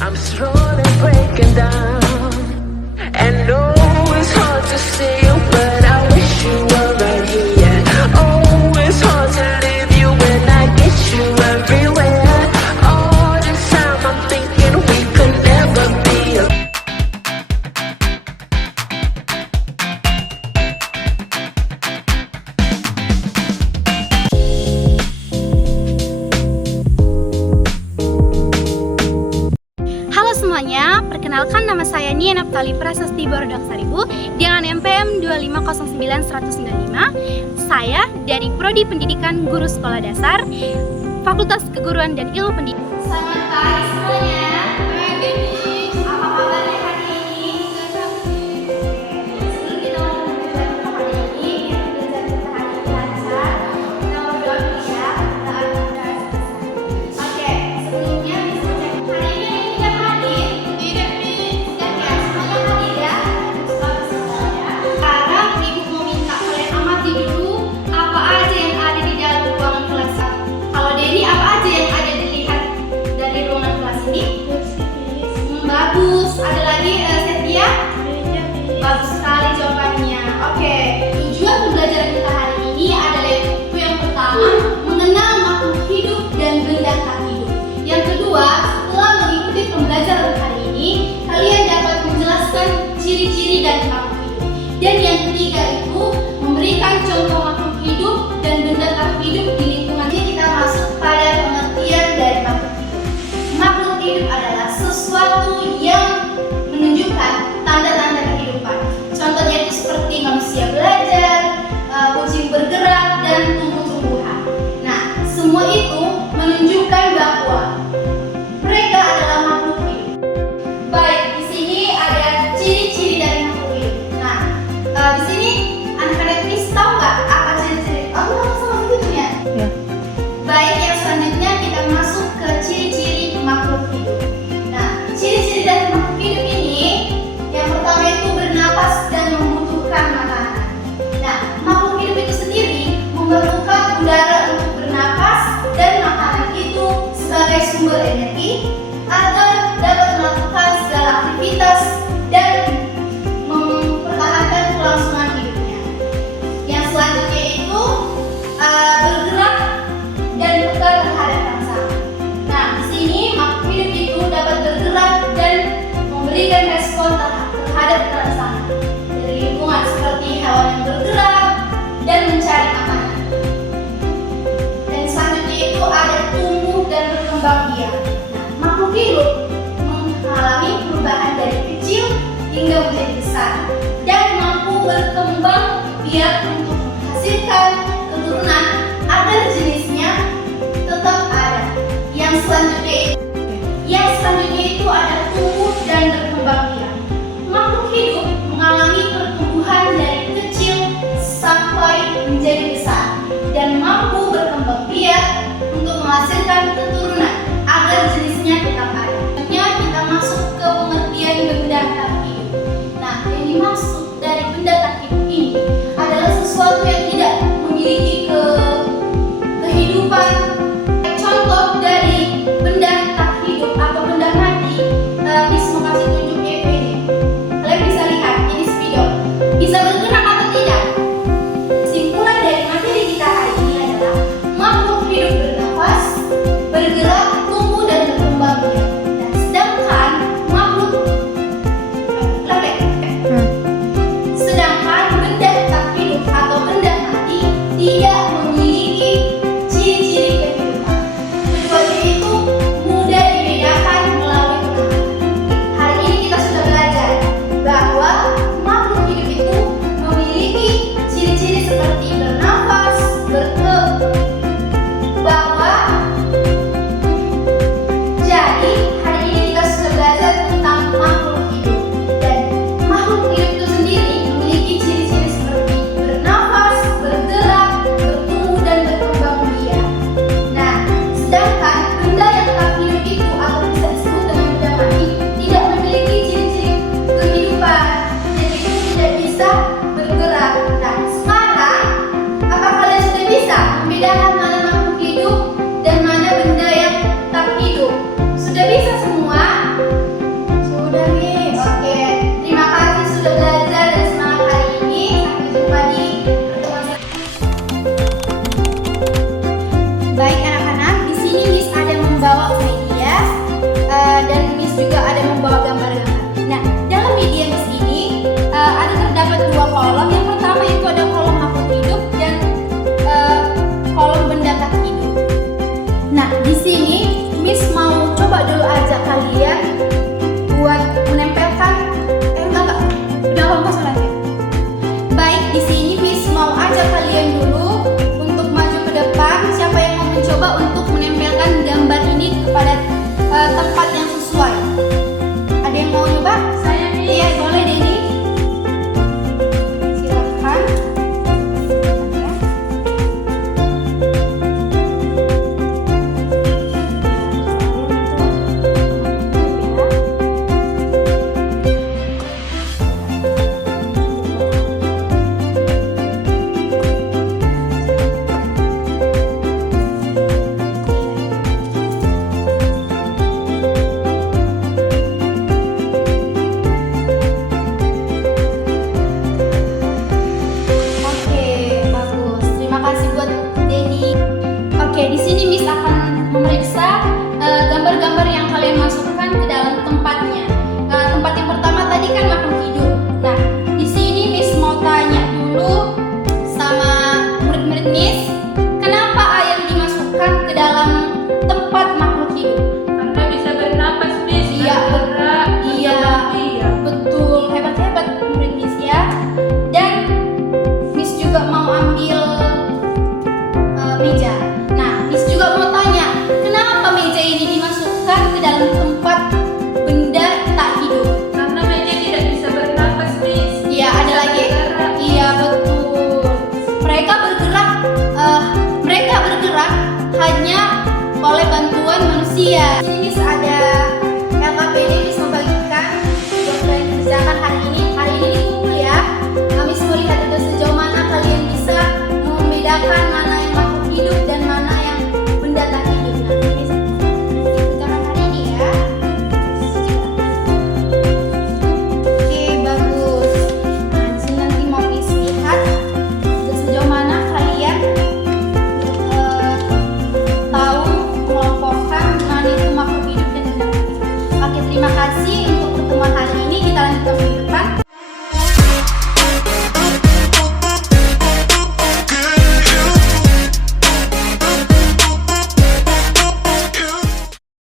I'm slowly breaking down. And no, it's hard to see you, but I wish you were right here. Oh, it's hard to leave you when I get you everywhere. All this time I'm thinking we could never be a Halo semuanya, perkenalkan nama saya Nia Naftali Prasasti Borodok-Saribu dengan NPM 2509195. Saya dari Prodi Pendidikan Guru Sekolah Dasar, Fakultas Keguruan dan Ilmu Pendidikan. Selamat pagi semuanya. Apa kabarnya hari ini? Sebelum kita belajar tentang hari ini, lancar. Kita berdoa dulu ya. Oke, sebelumnya hari ini tidak hadir. Tidak ya, semuanya hadir ya. Sekarang Ibu mau minta kalian amati dulu apa aja yang ada di dalam ruangan kelas. Kalau Denny, apa aja yang ada dilihat dari ruangan kelas ini? Bagus. Ada lagi Setia? Bagus sekali jawabannya. Oke, tujuan pembelajaran kita hari ini adalah yaitu yang pertama, mengenal makhluk hidup dan benda tak hidup. Yang kedua, setelah mengikuti pembelajaran hari ini, kalian dapat menjelaskan ciri-ciri dan makhluk hidup. Dan yang ketiga itu memberikan contoh makhluk hidup dan benda tak hidup di lingkungan. Ini kita masuk pada pengertian dari makhluk hidup. Makhluk hidup adalah sesuatu yang menunjukkan tanda-tanda kehidupan. Contohnya itu seperti manusia belajar, kucing bergerak, dan tumbuh-tumbuhan. Nah, semua itu menunjukkan bahwa mereka adalah makhluk hidup. Baik, di sini ada ciri-ciri dari makhluk hidup. Nah, di sini anak-anak ini tahu nggak apa ciri-ciri? Aku sama hidupnya. Ya. Baik, yang selanjutnya kita masuk ke ciri-ciri makhluk hidup. Nah, ciri-ciri dari makhluk hidup ini, yang pertama itu bernapas dan membutuhkan makanan. Nah, makhluk hidup itu sendiri memerlukan udara untuk bernapas dan makanan itu sebagai sumber energi agar dapat melakukan segala aktivitas dan mempertahankan kelangsungan hidupnya. Yang selanjutnya itu bergerak dan peka terhadap rangsangan. Nah, di sini makhluk hidup itu dapat bergerak dan memberikan respon terhadap rangsangan dari lingkungan seperti hewan yang bergerak dan mencari makanan. Dan selanjutnya itu ada tumbuh dan berkembang biak. Nah, makhluk hidup mengalami perubahan dari kecil hingga menjadi besar dan mampu berkembang biak untuk menghasilkan keturunan agar jenisnya tetap ada. Yang selanjutnya itu ada tumbuh dan berkembang biak. Makhluk hidup mengalami pertumbuhan dari kecil sampai menjadi besar dan mampu berkembang biak untuk menghasilkan keturunan agar jenisnya tetap ada. Selanjutnya kita masuk ke pengertian benda tak hidup. Nah, yang dimaksud dari benda tak hidup ini adalah sesuatu yang tidak memiliki kehidupan. Contoh dari benda tak hidup atau benda mati, bisa kasih tunjuk yaitu Iya, jadinya